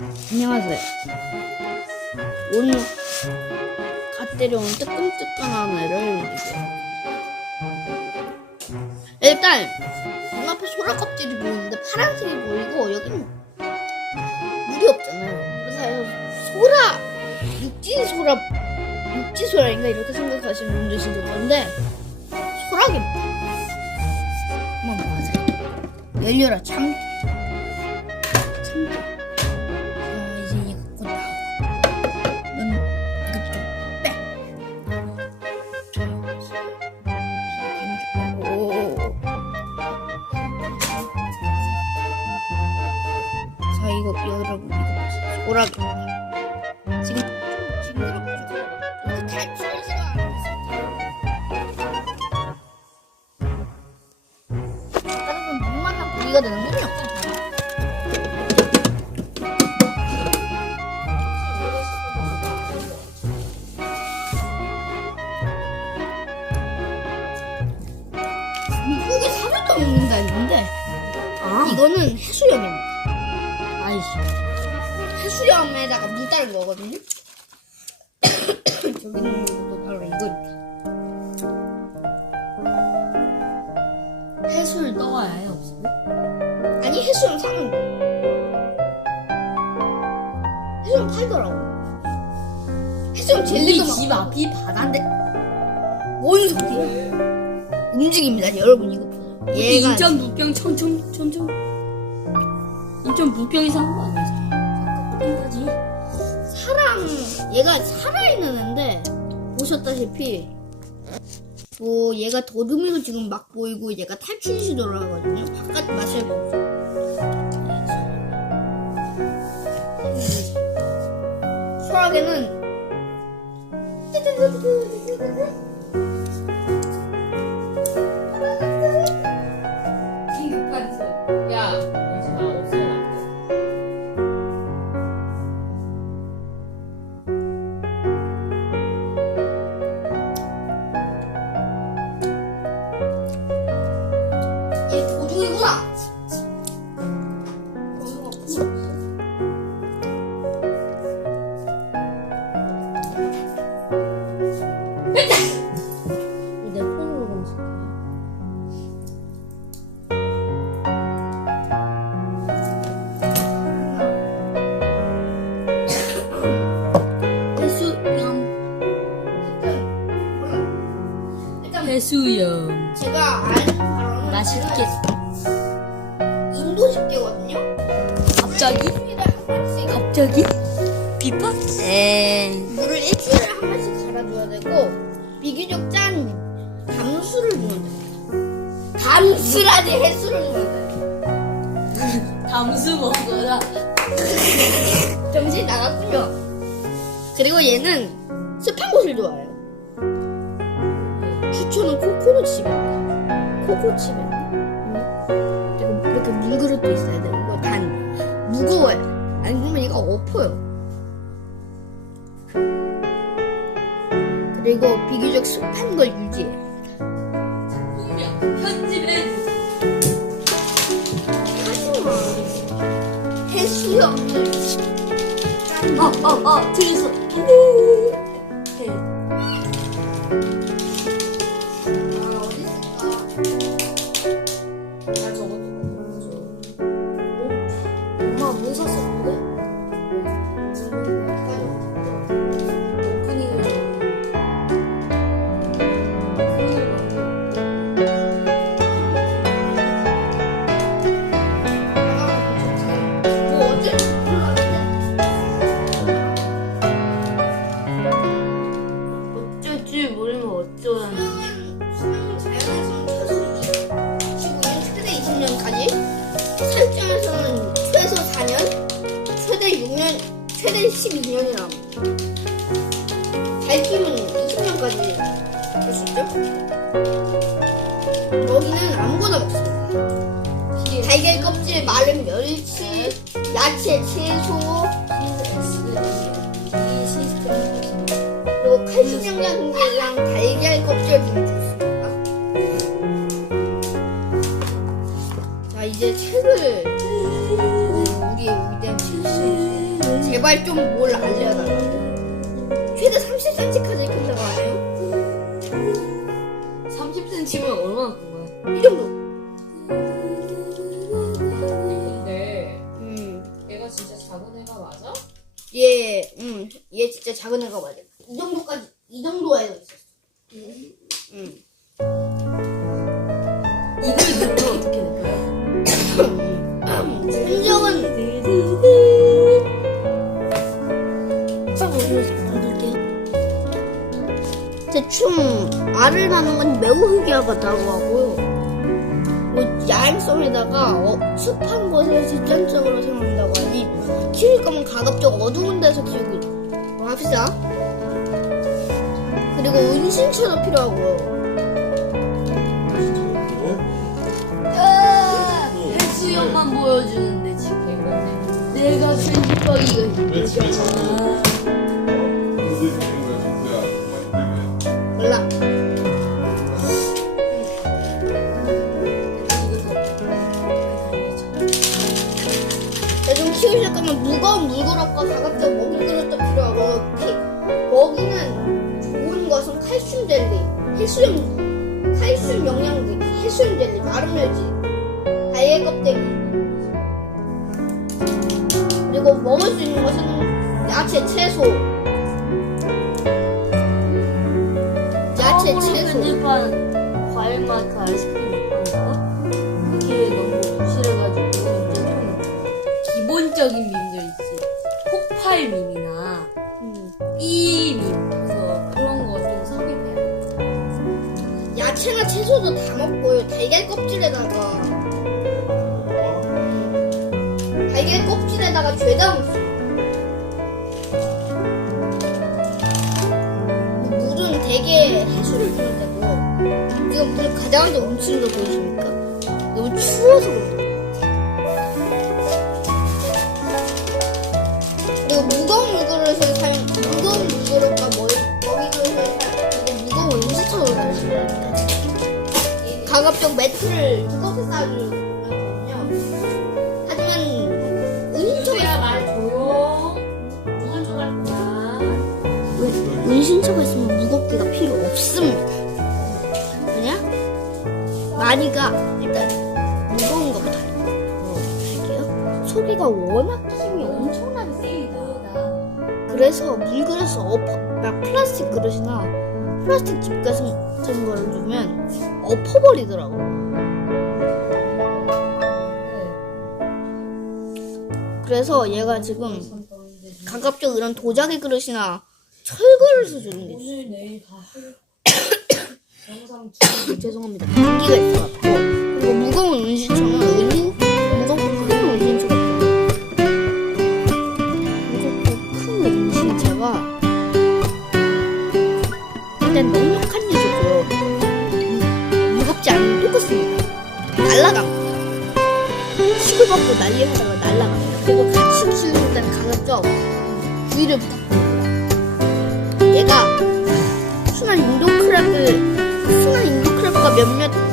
안녕하세요. 오늘 갓 데려온 뜨끈뜨끈한 애를 리뷰해요. 일단 눈앞에 소라 껍질이 보이는데 파란색이 보이고 여기는 물이 없잖아요. 그래서 소라 육지 소라 육지 소라인가 이렇게 생각하시는 분도 있을 건데 소라입니다. 한번 봐세요. 열려라 참 오라기. 지금 싫어하는 다른 건 눈만한 분리가 되는군요. 미국에 사료도 먹는다 했는데 아, 이거는 해수염입니다. 아이씨. 해수염에다가 물 따른 거거든요. 저기 있는 것도 바로 이거입니다. 해수를 떠와야 해, 없어? 아니 해수염 사는 거. 해수염 팔더라고. 해수염 젤리도 막. 집 앞이 바다인데. 뭔 소리야? 움직입니다, 여러분 이거. 얘가 인천 무평 천천 천천. 인천 무평이 사는 거 아니야? 가까운 거지. 사람 얘가 살아있는 애인데 보셨다시피 뭐 얘가 더듬이도 지금 막 보이고 얘가 탈출 시도를 하거든요. 바깥 맛을 보고. 소라게는 수염. 제가 아는 바로는 맛있게. 인도 집게거든요. 갑자기? 갑자기? 비파? 에 물을 일주일에 한 번씩 갈아줘야 되고 비교적 짠 담수를 넣어야 됩니다. 담수라니 해수를 넣어야 돼요. 담수 먹어라. 정신이 나갔군요. 그리고 얘는 습한 곳을 좋아해요. 추천은 코코넛칩입니다. 코코칩에 그리고 이렇게 물그릇도 있어야 되고 단 무거워요. 아니 그러면 얘가 엎어요. 그리고 비교적 습한 걸. 분명. 하지마. 해수염을 짠 어, 어, 어, 틀렸어. 해. 야채, 채소, 그리고 칼슘 영양 공기랑 달걀 껍질 등을 줬습니다. 자 이제 책을 어, 우리의 위대한 필수 제발 좀 뭘 알려달라. 최대 30cm까지 큰다고 하네요. 30cm면 얼마나 큰 거야? 이 정도. 진짜 작은 애가 맞아. 이 정도까지, 이 정도 애가 있었어. 음. 이걸 넣으면 어떻게 될까요? 만들게요. 대충 알을 낳는 건 매우 희귀하다고 하고요. 뭐 야행성에다가 어, 습한 곳에 집단적으로 생활한다고 하니 키울 거면 가급적 어두운 데서 키우고 뭐 합시다. 그리고 은신처도 필요하고요. 해수욕만 보여주는데 지금 내가 편집하기가 힘들잖아. 몰라. 좀 키우실 거면 무거운 물그릇과 가급적 해수용, 칼슘 영양제, 해수용 젤리, 마름열지, 달걀 껍데기 그리고 먹을 수 있는 것은 야채, 채소. 야채, 채소. 편집한 과일 주면 되고 지금 물 가장 먼저 움츠린 거 보이십니까? 너무 추워서 거 그리고 무거운 물그릇을 사용 무거운 물그릇과 먹이 먹이 그릇을 사용 그리고 무거운 음식처럼 사용해야 됩니다. 가급적 매트를 두껍게 쌓아주면 되거든요. 하지만 은신처가 야, 말 조용. 누군 줄알 거야. 은신처가 있으면 무겁기가 필요 없습니다. 마리가 일단 무거운 것부터 할게요. 소리가 워낙 힘이 엄청나게 세니다. 그래서 물그릇을 엎어, 막 플라스틱 그릇이나 플라스틱 집 같은 거를 주면 엎어버리더라고. 그래서 얘가 지금 가급적 이런 도자기 그릇이나 철 그릇을 주는 게다 영상 죄송합니다. 감기가 있어갖고 그리고 무거운 은신처는 은신 무겁고 큰 은신처가 있어요. 큰 은신처가 일단 넉넉한 게 좋고요. 무- 무겁지 않으면 똑같습니다. 날라갑니다. 시골받고 난리 하다가 날라갑니다. 그리고 같이 키우는 데는 가급적 주의를 부탁드립니다. 얘가 순한 인도 크랩을 크랩과 몇몇 몇몇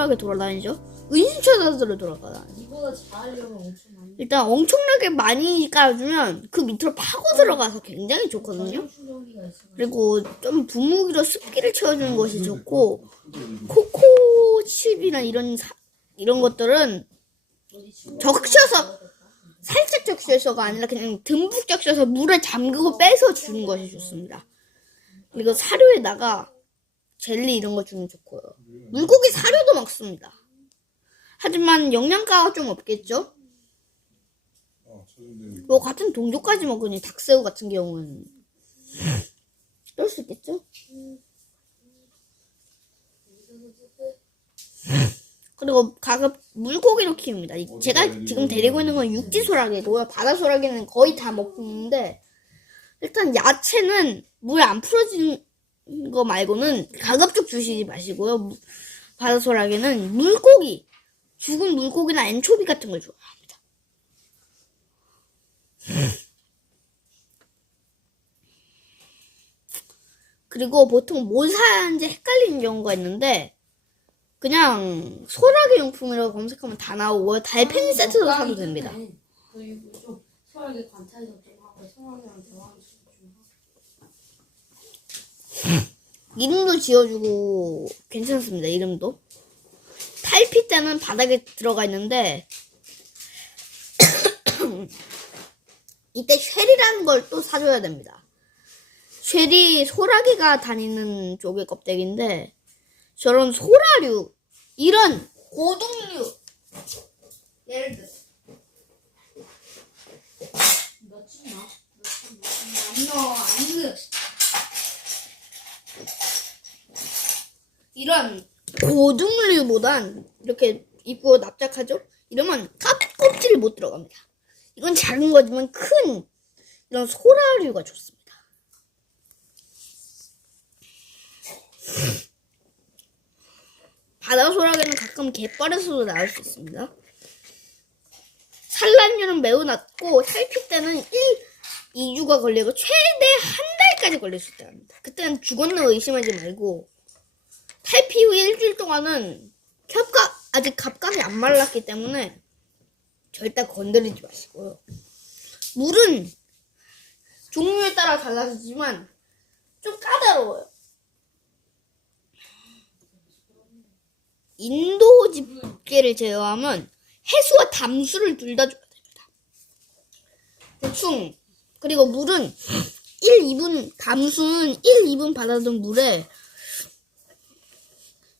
활발하게 돌아다니죠. 은신처들을 돌아다니. 이보다 잘하려면 엄청 많이. 일단 엄청나게 많이 깔아주면 그 밑으로 파고 들어가서 굉장히 좋거든요. 있어. 그리고 좀 분무기로 습기를 채워주는 것이 좋고 코코칩이나 이런 사- 이런 것들은 적셔서 살짝 적셔서가 아니라 그냥 듬뿍 적셔서 물에 잠그고 빼서 주는 것이 좋습니다. 그리고 사료에다가 젤리 이런 거 주면 좋고요. 물고기 사료도 먹습니다. 하지만 영양가가 좀 없겠죠? 뭐 같은 동족까지 먹으니 닭새우 같은 경우는 그럴 수 있겠죠? 그리고 가급 물고기로 키웁니다. 이- 제가 지금 데리고 있는 건 육지 소라게고요. 바다 소라게는 거의 다 먹는데 일단 야채는 물안 풀어지는 거 말고는 가급적 주시지 마시고요. 무- 바다 소라게는 물고기, 죽은 물고기나 엔초비 같은 걸 좋아합니다. 그리고 보통 뭘 사야하는지 헷갈리는 경우가 있는데 그냥 소라게 용품이라고 검색하면 다 나오고요. 달팽이 세트도 사도 됩니다. 그리고 좀 소라게 관찰도 좀 하고 성원이랑 대화도 좀 하고. 이름도 지어주고 괜찮습니다. 이름도. 탈피 때는 바닥에 들어가 있는데 이때 쉘이라는 걸 또 사줘야 됩니다. 쉘이 소라기가 다니는 쪽의 껍데기인데 저런 소라류 이런 고등류 예를 들어 며칠 나? 며칠 나? 안 넣어, 안 넣어. 이런 고등류보단 이렇게 입고 납작하죠? 이러면 껍, 껍질이 못 들어갑니다. 이건 작은 거지만 큰 이런 소라류가 좋습니다. 바다 소라게는 가끔 갯벌에서도 나올 수 있습니다. 산란율은 매우 낮고 탈피 때는 1, 2주가 걸리고 최대 한 달까지 걸릴 수 있다고 합니다. 그때는 죽었나 의심하지 말고 탈피 후 일주일 동안은 겹각 아직 갑각이 안 말랐기 때문에 절대 건드리지 마시고요. 물은 종류에 따라 달라지지만 좀 까다로워요. 인도 집게를 제어하면 해수와 담수를 둘 다 줘야 됩니다. 대충 그리고 물은 1, 2분 담수는 1, 2분 받아둔 물에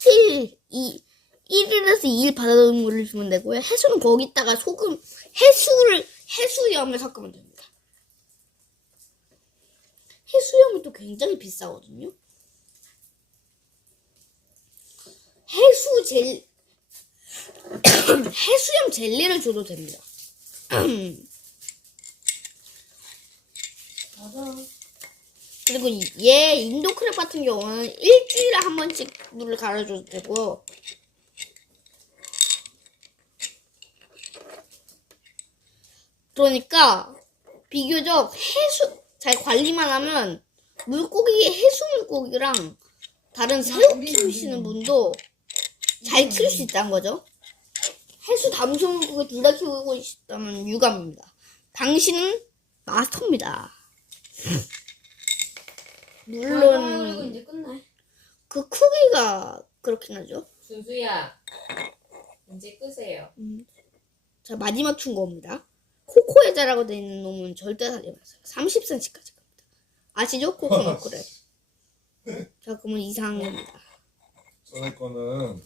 1, 2, 1일에서 2일 받아놓은 물을 주면 되고요. 해수는 거기다가 소금, 해수를, 해수염을 섞으면 됩니다. 해수염이 또 굉장히 비싸거든요. 해수 젤, 해수염 젤리를 줘도 됩니다. 맞아. 그리고 이- 얘 인도 크랩 같은 경우는 일주일에 한 번씩 물을 갈아줘도 되고요. 그러니까 비교적 해수 잘 관리만 하면 물고기 해수 물고기랑 다른 새우 키우시는 분도 잘 키울 수 있다는 거죠. 해수 담수 물고기 둘 다 키우고 싶다면 유감입니다. 당신은 마스터입니다. 물론 이제 끝내. 그 크기가 그렇긴 하죠. 준수야, 이제 끄세요. 자 마지막 충고입니다. 코코에자라고 되어 있는 놈은 절대 사지 마세요. 30cm까지 갑니다. 아시죠? 코코넛 그래. 자 그러면 이상입니다. 전에 거는